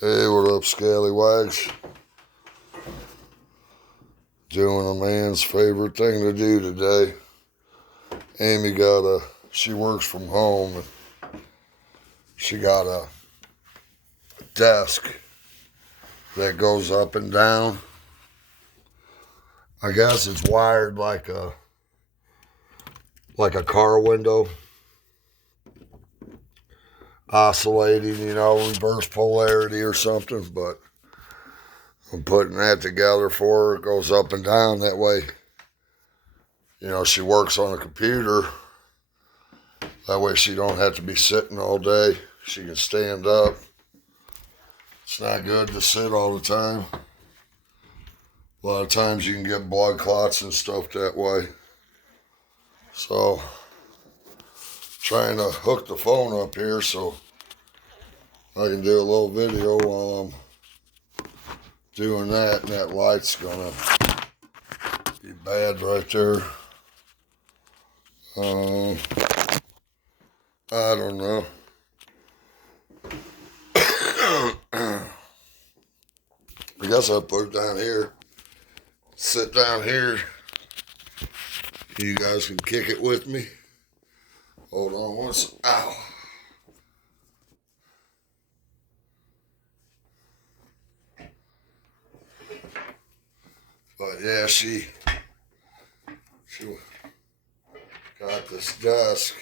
Hey, what up, Scallywags? Doing a man's favorite thing to do today. Amy she works from home, and she got a desk that goes up and down. I guess it's wired like a car window, oscillating, reverse polarity or something, but I'm putting that together for her. It goes up and down that way. She works on a computer. That way she don't have to be sitting all day. She can stand up. It's not good to sit all the time. A lot of times you can get blood clots and stuff that way. So, trying to hook the phone up here so I can do a little video while I'm doing that, and that light's gonna be bad right there. I don't know. I guess I'll put it down here. Sit down here. You guys can kick it with me. Hold on one second. Ow. But yeah, she got this desk.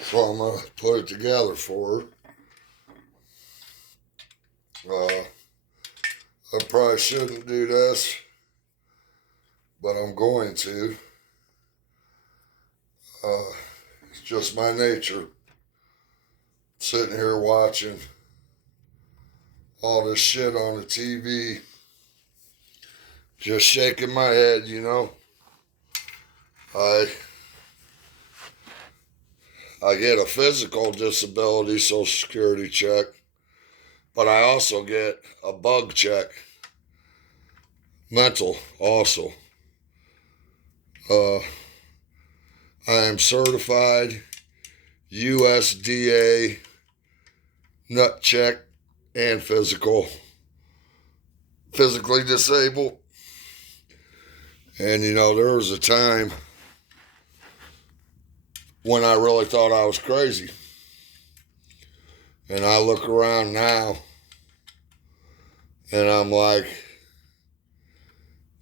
So I'm going to put it together for her. I probably shouldn't do this, but I'm going to. It's just my nature. Sitting here watching all this shit on the TV, just shaking my head, I get a physical disability Social Security check, but I also get a bug check, mental also. I am certified USDA nut check and physically disabled. And there was a time when I really thought I was crazy. And I look around now and I'm like,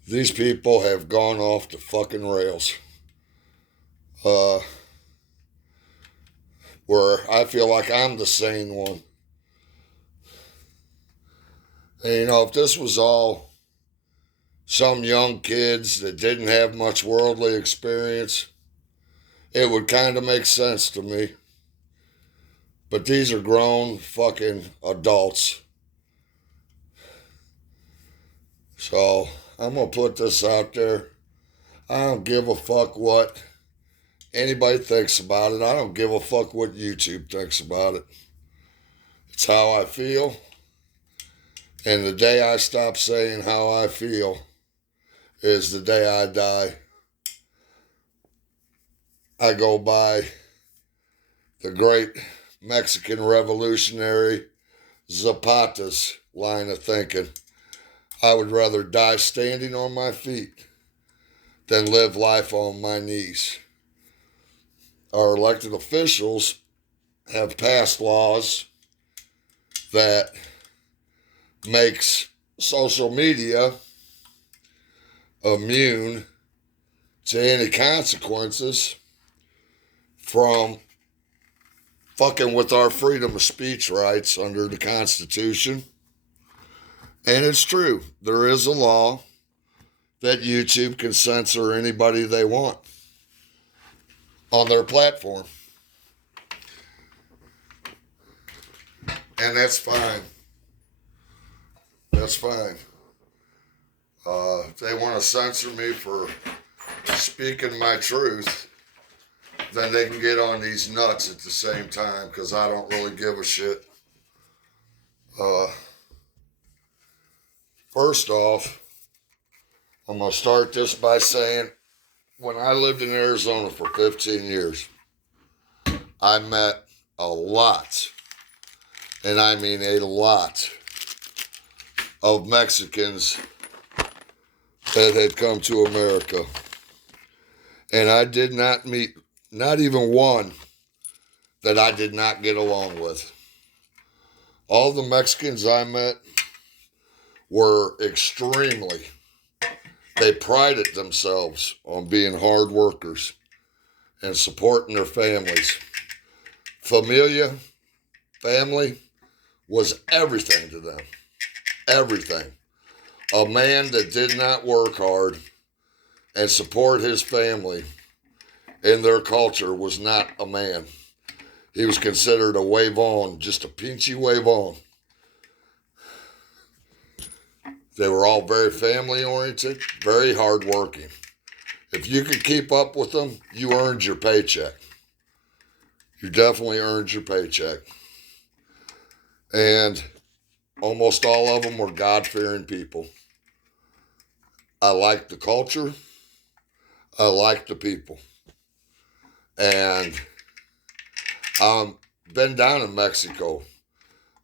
these people have gone off the fucking rails. Where I feel like I'm the sane one. And if this was all some young kids that didn't have much worldly experience, it would kind of make sense to me. But these are grown fucking adults. So I'm going to put this out there. I don't give a fuck what anybody thinks about it. I don't give a fuck what YouTube thinks about it. It's how I feel. And the day I stop saying how I feel is the day I die. I go by the great Mexican revolutionary Zapata's line of thinking. I would rather die standing on my feet than live life on my knees. Our elected officials have passed laws that makes social media immune to any consequences from fucking with our freedom of speech rights under the Constitution. And it's true. There is a law that YouTube can censor anybody they want on their platform. And that's fine. That's fine. If they want to censor me for speaking my truth, then they can get on these nuts at the same time, because I don't really give a shit. First off, I'm going to start this by saying, when I lived in Arizona for 15 years, I met a lot and I mean a lot, of Mexicans that had come to America. And I did not meet, not even one, that I did not get along with. All the Mexicans I met were they prided themselves on being hard workers and supporting their families. Family was everything to them. Everything. A man that did not work hard and support his family in their culture was not a man. He was considered a huevon, just a pinchy huevon. They were all very family oriented, very hardworking. If you could keep up with them, you earned your paycheck. You definitely earned your paycheck. And almost all of them were God-fearing people. I liked the culture. I liked the people. And I've been down in Mexico.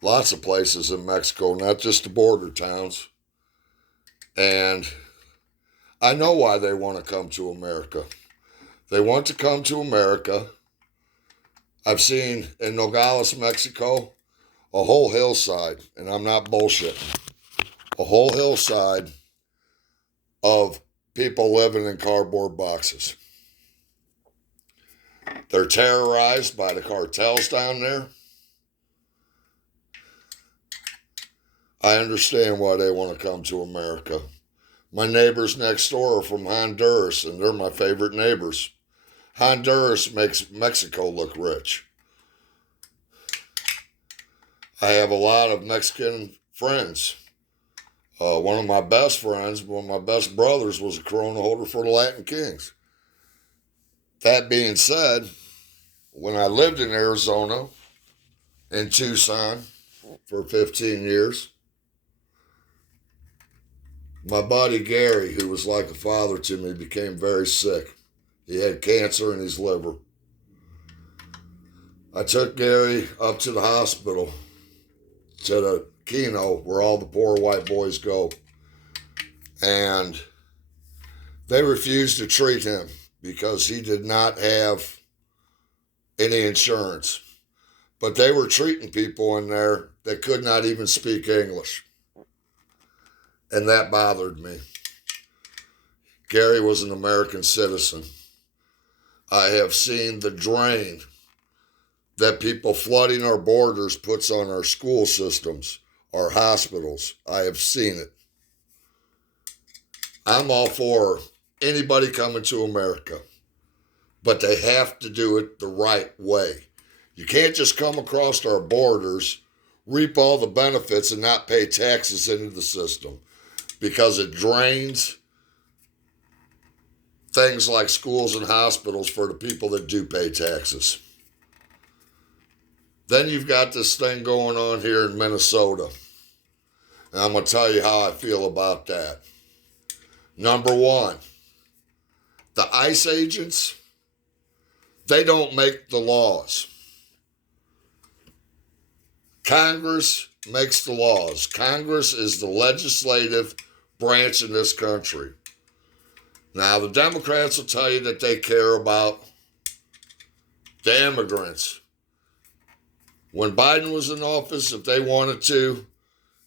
Lots of places in Mexico, not just the border towns. And I know why they want to come to America. They want to come to America. I've seen in Nogales, Mexico, a whole hillside, and I'm not bullshitting, a whole hillside of people living in cardboard boxes. They're terrorized by the cartels down there. I understand why they want to come to America. My neighbors next door are from Honduras, and they're my favorite neighbors. Honduras makes Mexico look rich. I have a lot of Mexican friends. One of my best friends, one of my best brothers, was a Corona holder for the Latin Kings. That being said, when I lived in Arizona, in Tucson, for 15 years, my buddy Gary, who was like a father to me, became very sick. He had cancer in his liver. I took Gary up to the hospital, to the Keno, where all the poor white boys go. And they refused to treat him because he did not have any insurance. But they were treating people in there that could not even speak English. And that bothered me. Gary was an American citizen. I have seen the drain that people flooding our borders puts on our school systems, our hospitals. I have seen it. I'm all for anybody coming to America, but they have to do it the right way. You can't just come across our borders, reap all the benefits, and not pay taxes into the system, because it drains things like schools and hospitals for the people that do pay taxes. Then you've got this thing going on here in Minnesota. And I'm going to tell you how I feel about that. Number one, the ICE agents, they don't make the laws. Congress makes the laws. Congress is the legislative branch in this country. Now, the Democrats will tell you that they care about the immigrants. When Biden was in office, if they wanted to,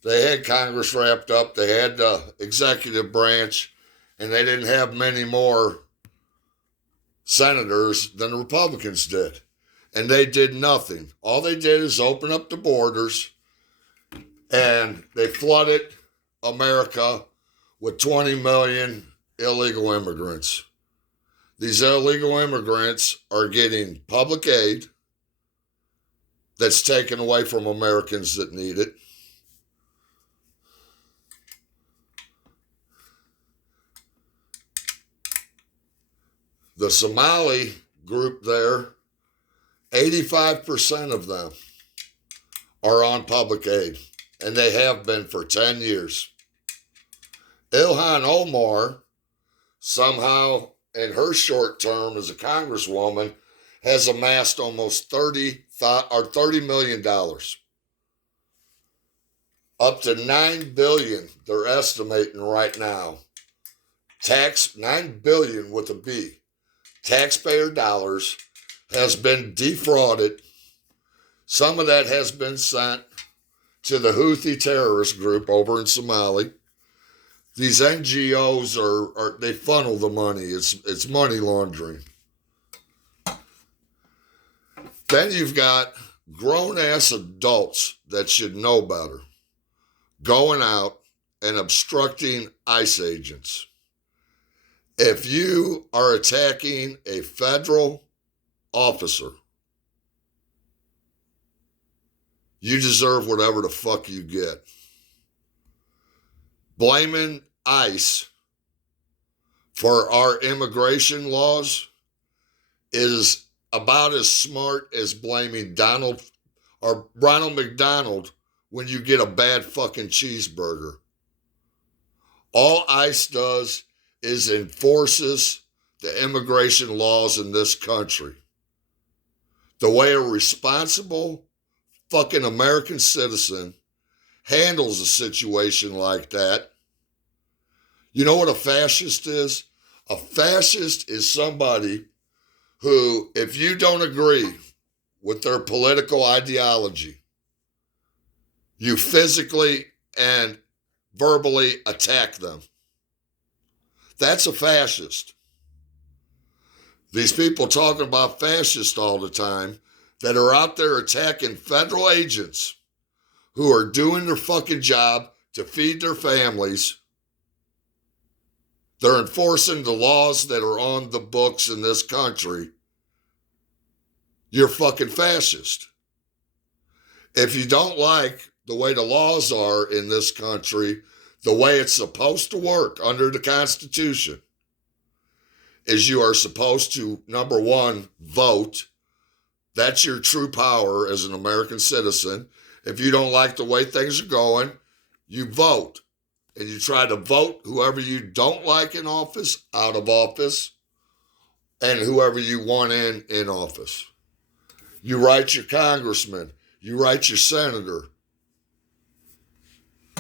they had Congress wrapped up, they had the executive branch, and they didn't have many more senators than the Republicans did. And they did nothing. All they did is open up the borders, and they flooded America with 20 million illegal immigrants. These illegal immigrants are getting public aid that's taken away from Americans that need it. The Somali group there, 85% of them are on public aid, and they have been for 10 years. Ilhan Omar, somehow in her short term as a congresswoman, has amassed almost $30 million. Up to $9 billion they're estimating right now. 9 billion with a B. Taxpayer dollars has been defrauded. Some of that has been sent to the Houthi terrorist group over in Somalia. These NGOs they funnel the money. It's money laundering. Then you've got grown-ass adults that should know better going out and obstructing ICE agents. If you are attacking a federal officer, you deserve whatever the fuck you get. Blaming ICE for our immigration laws is about as smart as blaming Donald or Ronald McDonald when you get a bad fucking cheeseburger. All ICE does is enforces the immigration laws in this country. The way a responsible fucking American citizen handles a situation like that. You know what a fascist is? A fascist is somebody who, if you don't agree with their political ideology, you physically and verbally attack them. That's a fascist. These people talking about fascists all the time that are out there attacking federal agents who are doing their fucking job to feed their families. They're enforcing the laws that are on the books in this country. You're fucking fascist. If you don't like the way the laws are in this country, the way it's supposed to work under the Constitution, is you are supposed to, number one, vote. That's your true power as an American citizen. If you don't like the way things are going, you vote. And you try to vote whoever you don't like in office out of office and whoever you want in office. You write your congressman. You write your senator.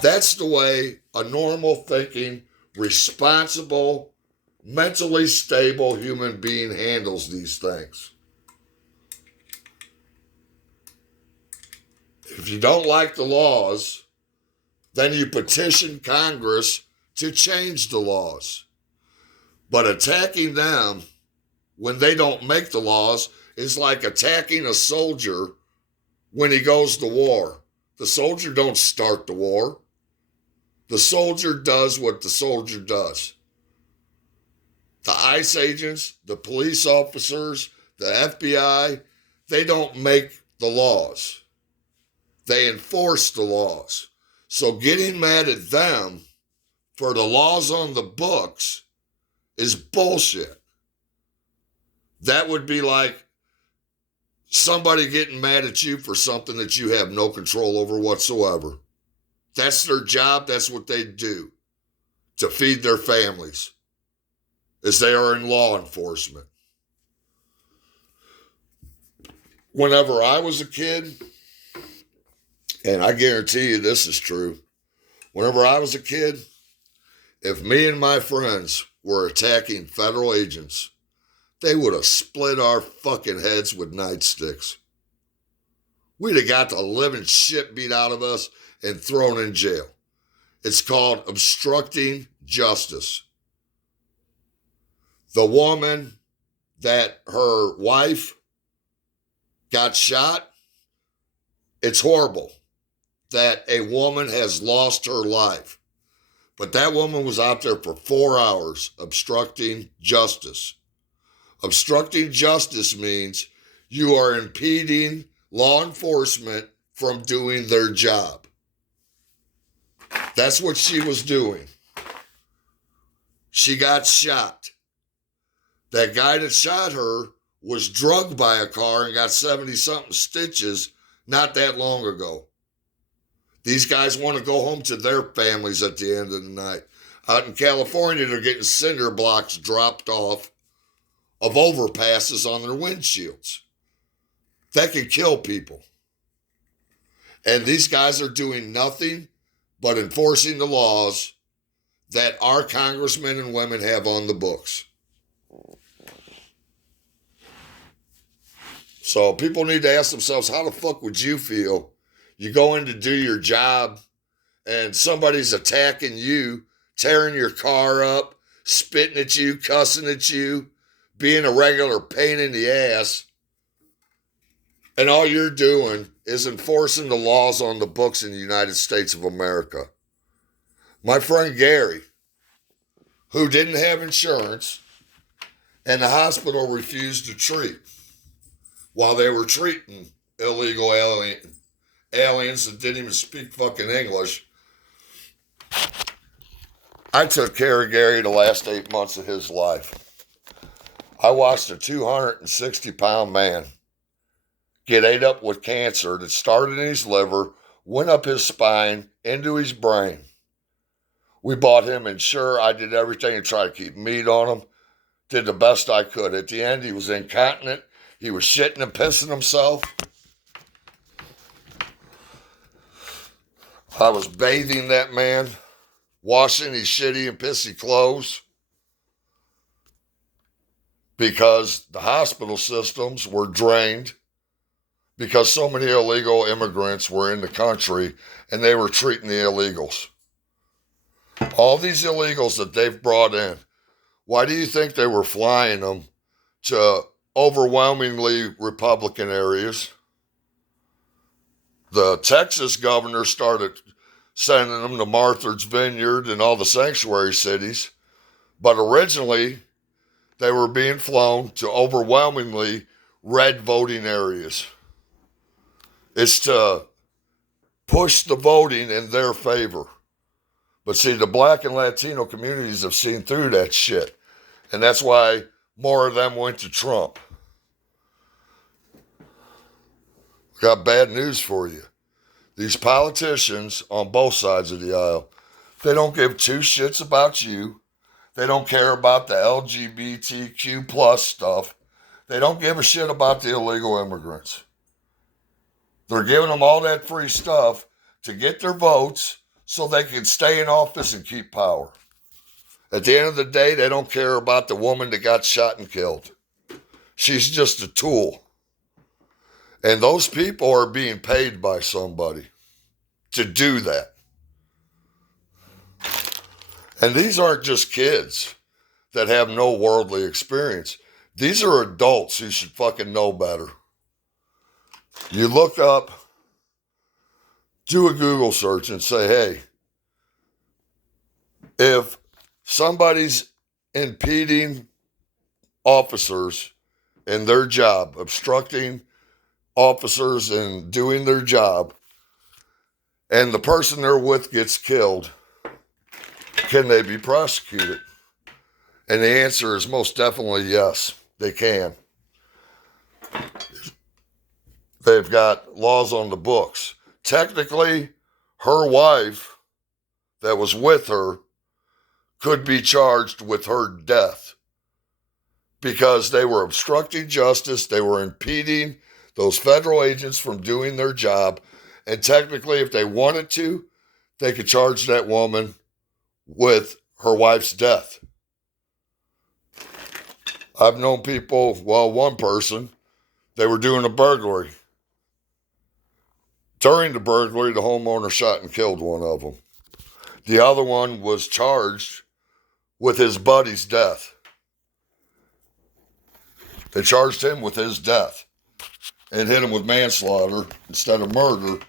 That's the way a normal thinking, responsible, mentally stable human being handles these things. If you don't like the laws, then you petition Congress to change the laws. But attacking them when they don't make the laws is like attacking a soldier when he goes to war. The soldier don't start the war. The soldier does what the soldier does. The ICE agents, the police officers, the FBI, they don't make the laws. They enforce the laws. So getting mad at them for the laws on the books is bullshit. That would be like somebody getting mad at you for something that you have no control over whatsoever. That's their job. That's what they do to feed their families, as they are in law enforcement. Whenever I was a kid, and I guarantee you this is true, whenever I was a kid, if me and my friends were attacking federal agents, they would have split our fucking heads with nightsticks. We'd have got the living shit beat out of us and thrown in jail. It's called obstructing justice. The woman that her wife got shot, it's horrible that a woman has lost her life. But that woman was out there for 4 hours obstructing justice. Obstructing justice means you are impeding law enforcement from doing their job. That's what she was doing. She got shot. That guy that shot her was drugged by a car and got 70-something stitches not that long ago. These guys want to go home to their families at the end of the night. Out in California, they're getting cinder blocks dropped off of overpasses on their windshields. That can kill people. And these guys are doing nothing but enforcing the laws that our congressmen and women have on the books. So people need to ask themselves, how the fuck would you feel? You go in to do your job and somebody's attacking you, tearing your car up, spitting at you, cussing at you, being a regular pain in the ass. And all you're doing is enforcing the laws on the books in the United States of America. My friend Gary, who didn't have insurance, and the hospital refused to treat while they were treating illegal aliens that didn't even speak fucking English. I took care of Gary the last 8 months of his life. I watched a 260-pound man get ate up with cancer that started in his liver, went up his spine, into his brain. We bought him Ensure. I did everything to try to keep meat on him. Did the best I could. At the end, he was incontinent. He was shitting and pissing himself. I was bathing that man, washing his shitty and pissy clothes, because the hospital systems were drained, because so many illegal immigrants were in the country and they were treating the illegals. All these illegals that they've brought in, why do you think they were flying them to overwhelmingly Republican areas? The Texas governor started sending them to Martha's Vineyard and all the sanctuary cities, but originally they were being flown to overwhelmingly red voting areas. It's to push the voting in their favor. But see, the black and Latino communities have seen through that shit. And that's why more of them went to Trump. Got bad news for you. These politicians on both sides of the aisle, they don't give two shits about you. They don't care about the LGBTQ plus stuff. They don't give a shit about the illegal immigrants. They're giving them all that free stuff to get their votes so they can stay in office and keep power. At the end of the day, they don't care about the woman that got shot and killed. She's just a tool. And those people are being paid by somebody to do that. And these aren't just kids that have no worldly experience. These are adults who should fucking know better. You look up, do a Google search and say, hey, if somebody's impeding officers in their job, obstructing officers in doing their job, and the person they're with gets killed, can they be prosecuted? And the answer is most definitely yes, they can. They've got laws on the books. Technically, her wife that was with her could be charged with her death because they were obstructing justice. They were impeding those federal agents from doing their job. And technically, if they wanted to, they could charge that woman with her wife's death. I've known people, well, one person, they were doing a burglary. During the burglary, the homeowner shot and killed one of them. The other one was charged with his buddy's death. They charged him with his death and hit him with manslaughter instead of murder.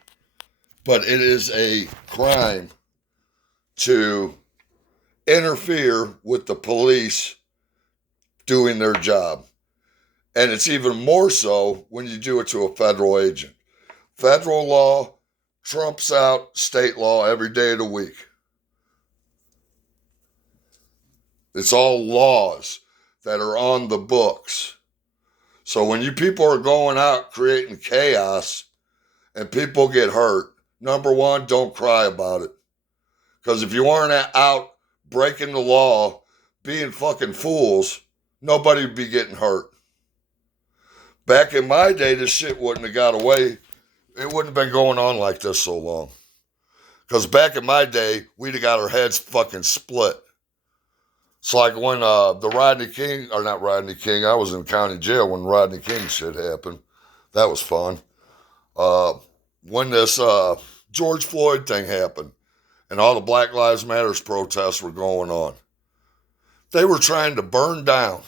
But it is a crime to interfere with the police doing their job. And it's even more so when you do it to a federal agent. Federal law trumps out state law every day of the week. It's all laws that are on the books. So when you people are going out creating chaos and people get hurt, number one, don't cry about it. Because if you weren't out breaking the law, being fucking fools, nobody would be getting hurt. Back in my day, this shit wouldn't have got away. It wouldn't have been going on like this so long. Because back in my day, we'd have got our heads fucking split. It's like when the Rodney King, or not Rodney King, I was in county jail when Rodney King shit happened. That was fun. When this George Floyd thing happened and all the Black Lives Matters protests were going on, they were trying to burn down,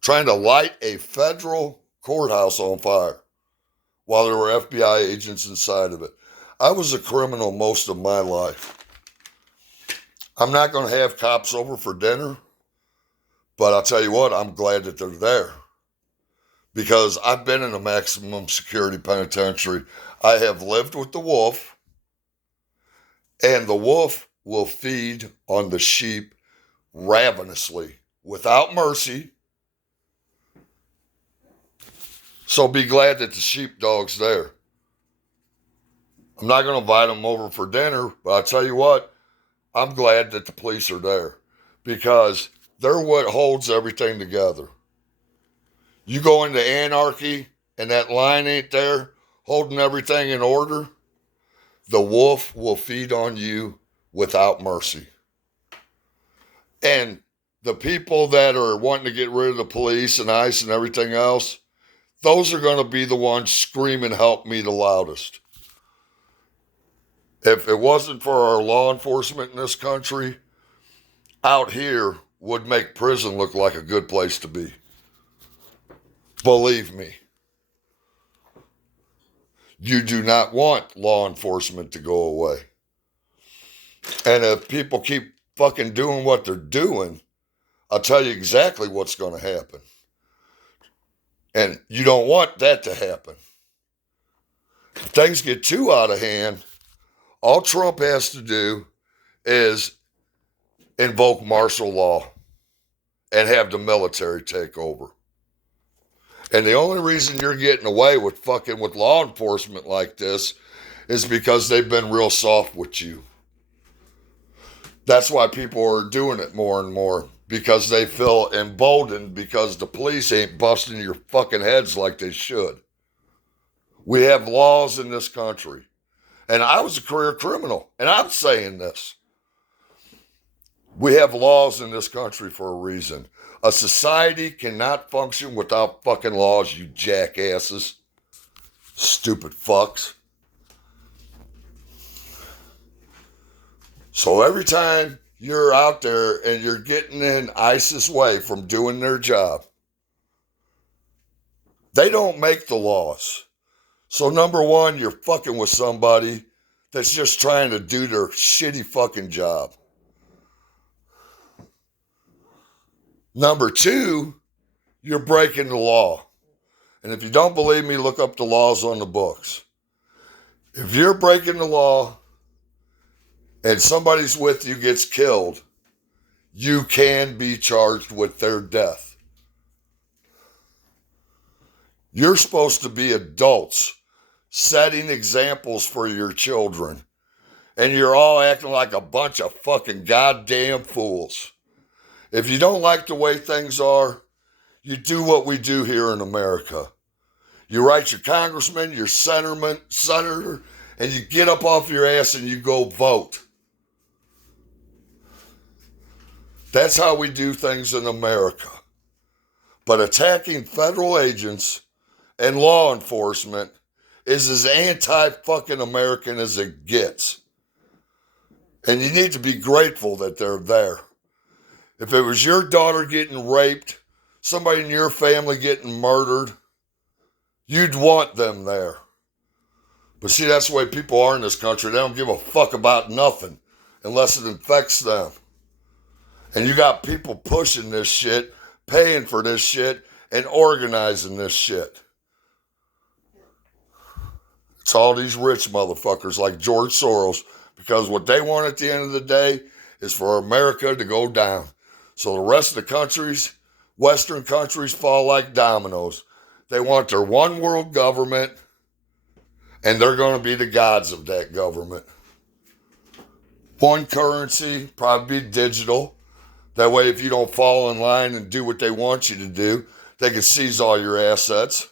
trying to light a federal courthouse on fire while there were FBI agents inside of it. I was a criminal most of my life. I'm not going to have cops over for dinner, but I'll tell you what, I'm glad that they're there. Because I've been in a maximum security penitentiary. I have lived with the wolf, and the wolf will feed on the sheep ravenously, without mercy. So be glad that the sheepdog's there. I'm not going to invite them over for dinner, but I'll tell you what, I'm glad that the police are there because they're what holds everything together. You go into anarchy and that line ain't there holding everything in order, the wolf will feed on you without mercy. And the people that are wanting to get rid of the police and ICE and everything else, those are going to be the ones screaming, help me the loudest. If it wasn't for our law enforcement in this country, out here would make prison look like a good place to be. Believe me. You do not want law enforcement to go away. And if people keep fucking doing what they're doing, I'll tell you exactly what's going to happen. And you don't want that to happen. If things get too out of hand, all Trump has to do is invoke martial law and have the military take over. And the only reason you're getting away with fucking with law enforcement like this is because they've been real soft with you. That's why people are doing it more and more, because they feel emboldened because the police ain't busting your fucking heads like they should. We have laws in this country. And I was a career criminal, and I'm saying this. We have laws in this country for a reason. A society cannot function without fucking laws, you jackasses. Stupid fucks. So every time you're out there and you're getting in ISIS way from doing their job, they don't make the laws. So number one, you're fucking with somebody that's just trying to do their shitty fucking job. Number two, you're breaking the law. And if you don't believe me, look up the laws on the books. If you're breaking the law and somebody's with you gets killed, you can be charged with their death. You're supposed to be adults setting examples for your children. And you're all acting like a bunch of fucking goddamn fools. If you don't like the way things are, you do what we do here in America. You write your congressman, your senator, and you get up off your ass and you go vote. That's how we do things in America. But attacking federal agents and law enforcement is as anti-fucking American as it gets. And you need to be grateful that they're there. If it was your daughter getting raped, somebody in your family getting murdered, you'd want them there. But see, that's the way people are in this country. They don't give a fuck about nothing unless it infects them. And you got people pushing this shit, paying for this shit, and organizing this shit. It's all these rich motherfuckers like George Soros, because what they want at the end of the day is for America to go down. So the rest of the countries, Western countries, fall like dominoes. They want their one world government, and they're going to be the gods of that government. One currency, probably digital. That way, if you don't fall in line and do what they want you to do, they can seize all your assets.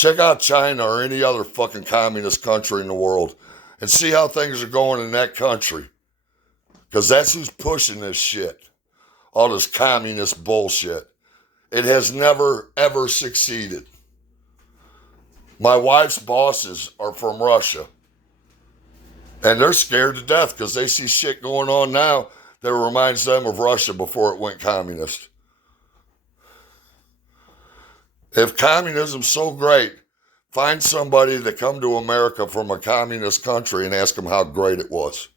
Check out China or any other fucking communist country in the world and see how things are going in that country. Because that's who's pushing this shit. All this communist bullshit. It has never, ever succeeded. My wife's bosses are from Russia. And they're scared to death because they see shit going on now that reminds them of Russia before it went communist. If communism's so great, find somebody that come to America from a communist country and ask them how great it was.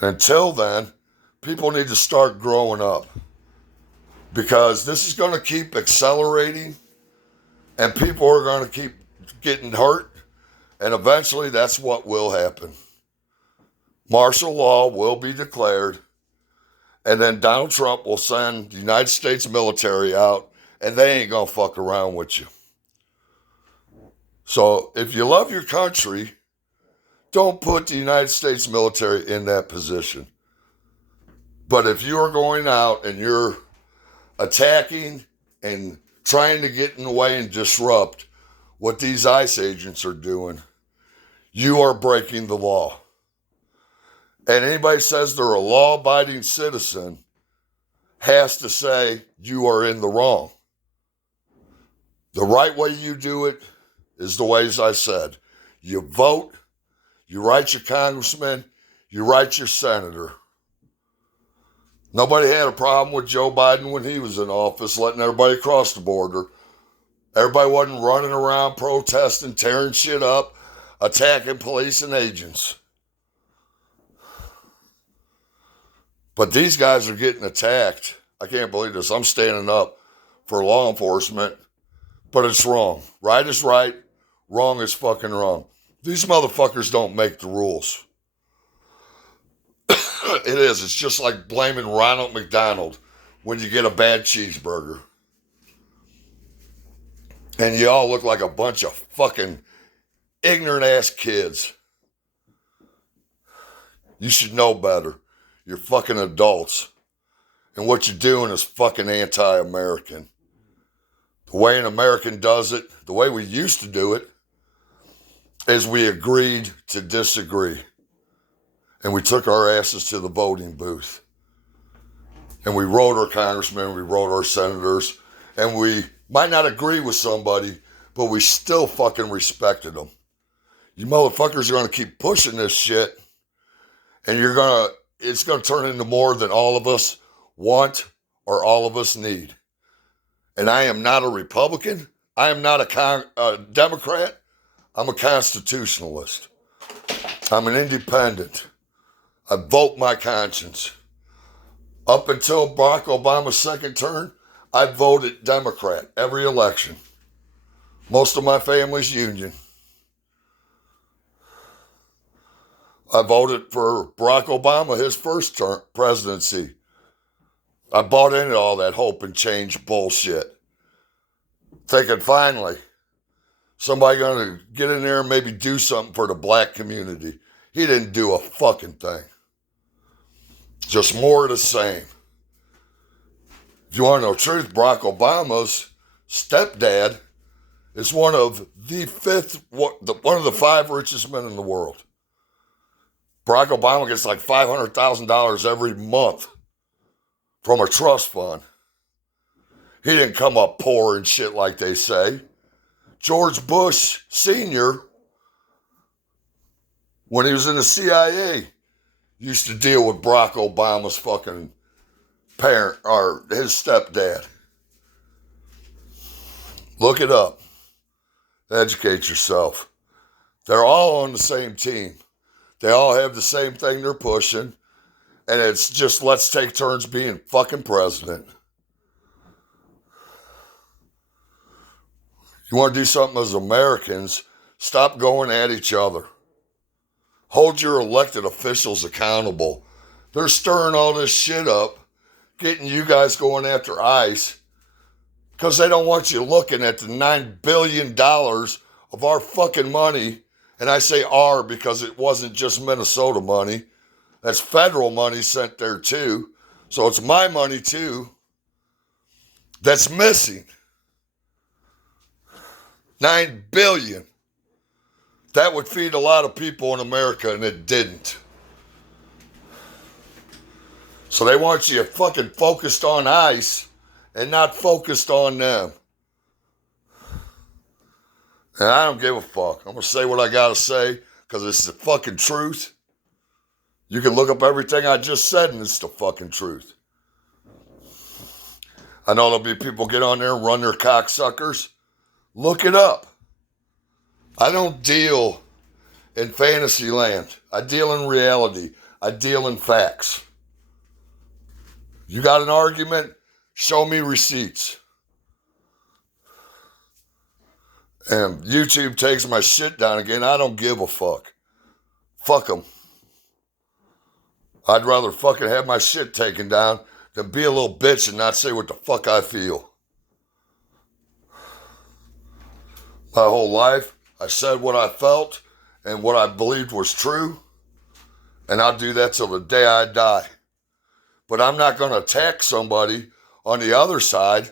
Until then, people need to start growing up because this is going to keep accelerating and people are going to keep getting hurt, and eventually that's what will happen. Martial law will be declared, and then Donald Trump will send the United States military out, and they ain't going to fuck around with you. So if you love your country, don't put the United States military in that position. But if you are going out and you're attacking and trying to get in the way and disrupt what these ICE agents are doing, you are breaking the law. And anybody says they're a law-abiding citizen has to say you are in the wrong. The right way you do it is the ways I said. You vote, you write your congressman, you write your senator. Nobody had a problem with Joe Biden when he was in office, letting everybody cross the border. Everybody wasn't running around protesting, tearing shit up, attacking police and agents. But these guys are getting attacked. I can't believe this. I'm standing up for law enforcement, but it's wrong. Right is right, wrong is fucking wrong. These motherfuckers don't make the rules. It is. It's just like blaming Ronald McDonald when you get a bad cheeseburger. And you all look like a bunch of fucking ignorant ass kids. You should know better. You're fucking adults. And what you're doing is fucking anti-American. The way an American does it, the way we used to do it, is we agreed to disagree. And we took our asses to the voting booth. And we wrote our congressmen, we wrote our senators, and we might not agree with somebody, but we still fucking respected them. You motherfuckers are going to keep pushing this shit, and it's going to turn into more than all of us want or all of us need. And I am not a Republican. I am not a Democrat. I'm a constitutionalist. I'm an independent. I vote my conscience. Up until Barack Obama's second term, I voted Democrat every election. Most of my family's Union. I voted for Barack Obama his first term presidency. I bought into all that hope and change bullshit. Thinking finally, somebody going to get in there and maybe do something for the black community. He didn't do a fucking thing. Just more of the same. If you want to know the truth, Barack Obama's stepdad is one of the five richest men in the world. Barack Obama gets like $500,000 every month from a trust fund. He didn't come up poor and shit like they say. George Bush Sr., when he was in the CIA, used to deal with Barack Obama's fucking parent, or his stepdad. Look it up. Educate yourself. They're all on the same team. They all have the same thing they're pushing. And it's just, let's take turns being fucking president. You want to do something as Americans, stop going at each other. Hold your elected officials accountable. They're stirring all this shit up, getting you guys going after ICE, because they don't want you looking at the $9 billion of our fucking money. And I say our because it wasn't just Minnesota money. That's federal money sent there too. So it's my money too that's missing. $9 billion. That would feed a lot of people in America, and it didn't. So they want you fucking focused on ICE and not focused on them. And I don't give a fuck. I'm going to say what I got to say because it's the fucking truth. You can look up everything I just said and it's the fucking truth. I know there'll be people get on there and run their cocksuckers. Look it up. I don't deal in fantasy land. I deal in reality. I deal in facts. You got an argument? Show me receipts. And YouTube takes my shit down again. I don't give a fuck. Fuck them. I'd rather fucking have my shit taken down than be a little bitch and not say what the fuck I feel. My whole life, I said what I felt and what I believed was true. And I'll do that till the day I die. But I'm not going to attack somebody on the other side,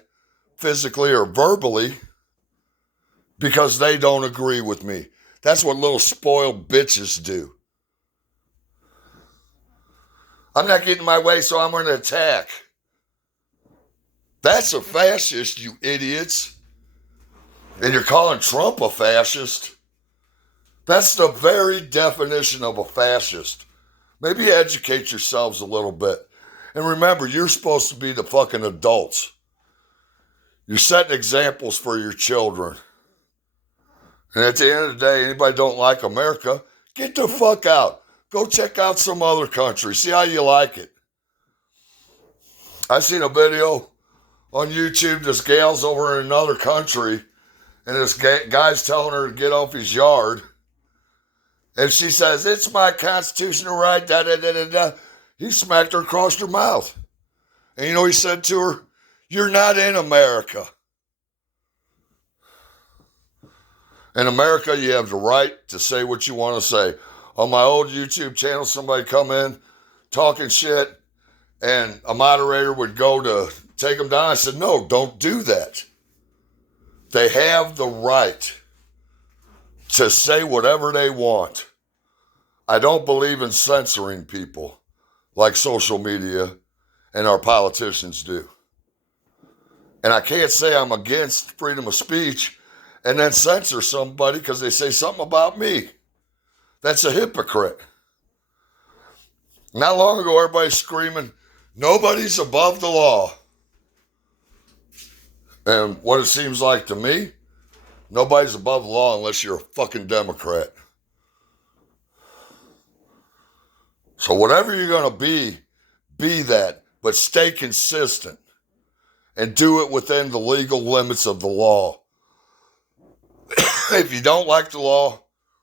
physically or verbally, because they don't agree with me. That's what little spoiled bitches do. I'm not getting my way, so I'm going to attack. That's a fascist, you idiots. And you're calling Trump a fascist? That's the very definition of a fascist. Maybe educate yourselves a little bit. And remember, you're supposed to be the fucking adults. You're setting examples for your children. And at the end of the day, anybody don't like America, get the fuck out. Go check out some other country. See how you like it. I seen a video on YouTube. This gal's over in another country. And this guy's telling her to get off his yard. And she says, it's my constitutional right, da da da da da. He smacked her across her mouth. And you know he said to her, you're not in America. In America, you have the right to say what you want to say. On my old YouTube channel, somebody come in talking shit, and a moderator would go to take them down. I said, no, don't do that. They have the right to say whatever they want. I don't believe in censoring people like social media and our politicians do. And I can't say I'm against freedom of speech and then censor somebody because they say something about me. That's a hypocrite. Not long ago, everybody's screaming, nobody's above the law. And what it seems like to me, nobody's above the law unless you're a fucking Democrat. So whatever you're going to be that, but stay consistent and do it within the legal limits of the law. If you don't like the law,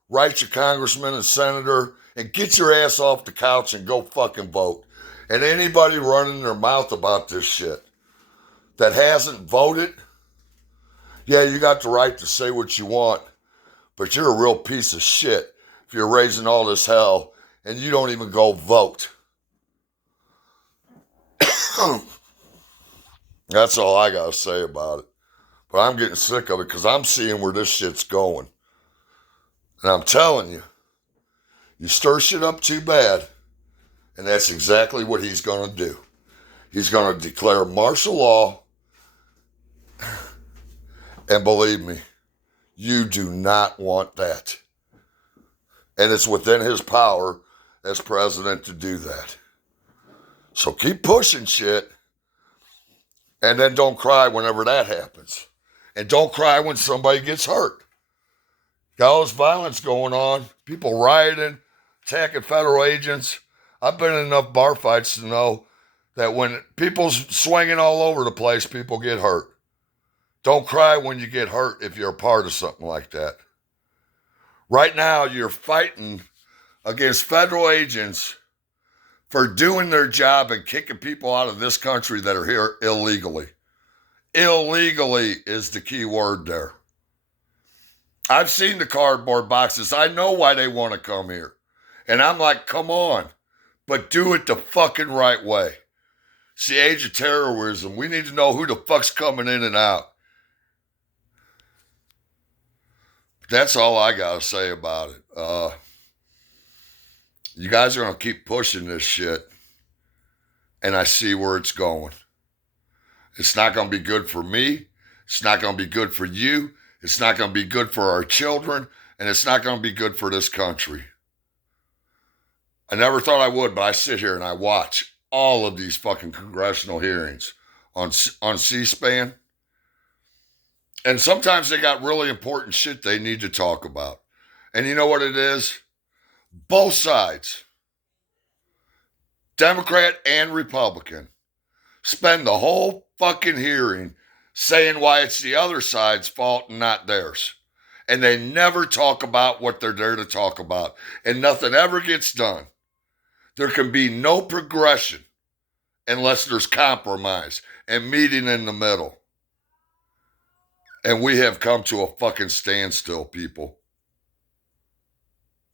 write your congressman and senator and get your ass off the couch and go fucking vote. And anybody running their mouth about this shit that hasn't voted, yeah, you got the right to say what you want, but you're a real piece of shit if you're raising all this hell and you don't even go vote. That's all I got to say about it. But I'm getting sick of it because I'm seeing where this shit's going. And I'm telling you, you stir shit up too bad, and that's exactly what he's going to do. He's going to declare martial law, and believe me, you do not want that. And it's within his power as president to do that. So keep pushing shit, and then don't cry whenever that happens. And don't cry when somebody gets hurt. Got all this violence going on, people rioting, attacking federal agents. I've been in enough bar fights to know that when people's swinging all over the place, people get hurt. Don't cry when you get hurt if you're a part of something like that. Right now, you're fighting against federal agents for doing their job and kicking people out of this country that are here illegally. Illegally is the key word there. I've seen the cardboard boxes. I know why they want to come here. And I'm like, come on, but do it the fucking right way. It's the age of terrorism. We need to know who the fuck's coming in and out. That's all I got to say about it. You guys are going to keep pushing this shit, and I see where it's going. It's not going to be good for me. It's not going to be good for you. It's not going to be good for our children, and it's not going to be good for this country. I never thought I would, but I sit here and I watch all of these fucking congressional hearings on C-SPAN, and sometimes they got really important shit they need to talk about. And you know what it is? Both sides, Democrat and Republican, spend the whole fucking hearing saying why it's the other side's fault and not theirs. And they never talk about what they're there to talk about. And nothing ever gets done. There can be no progression unless there's compromise and meeting in the middle. And we have come to a fucking standstill, people.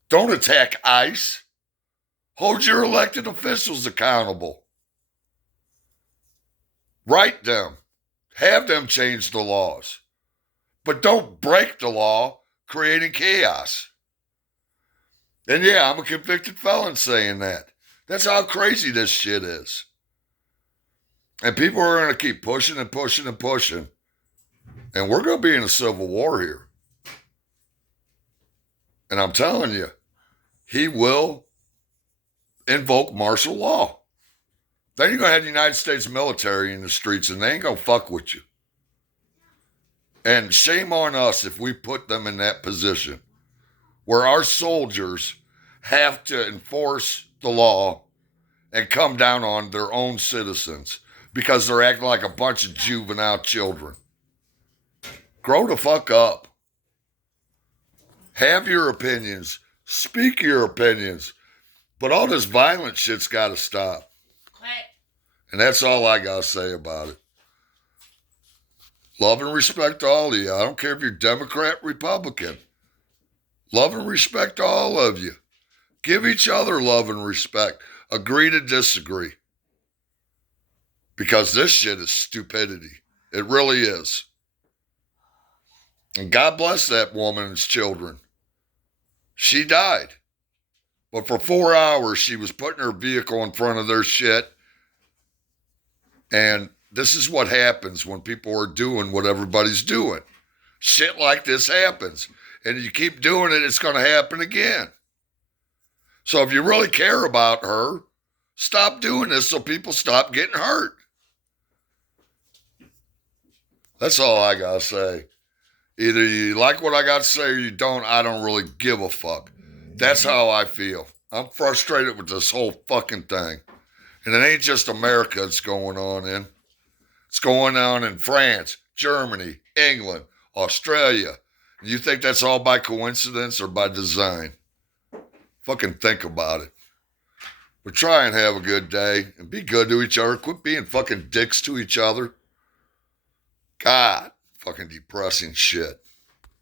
Don't attack ICE. Hold your elected officials accountable. Write them. Have them change the laws. But don't break the law, creating chaos. And yeah, I'm a convicted felon saying that. That's how crazy this shit is. And people are going to keep pushing and pushing and pushing. And we're going to be in a civil war here. And I'm telling you, he will invoke martial law. Then you're going to have the United States military in the streets, and they ain't going to fuck with you. And shame on us if we put them in that position where our soldiers have to enforce the law and come down on their own citizens because they're acting like a bunch of juvenile children. Grow the fuck up. Have your opinions. Speak your opinions. But all this violent shit's got to stop. And that's all I got to say about it. Love and respect all of you. I don't care if you're Democrat, Republican. Love and respect all of you. Give each other love and respect. Agree to disagree. Because this shit is stupidity. It really is. And God bless that woman's children. She died. But for 4 hours, she was putting her vehicle in front of their shit. And this is what happens when people are doing what everybody's doing. Shit like this happens. And if you keep doing it, it's going to happen again. So if you really care about her, stop doing this so people stop getting hurt. That's all I got to say. Either you like what I got to say or you don't. I don't really give a fuck. That's how I feel. I'm frustrated with this whole fucking thing. And it ain't just America it's going on in. It's going on in France, Germany, England, Australia. You think that's all by coincidence or by design? Fucking think about it. But try and have a good day and be good to each other. Quit being fucking dicks to each other. God, fucking depressing shit.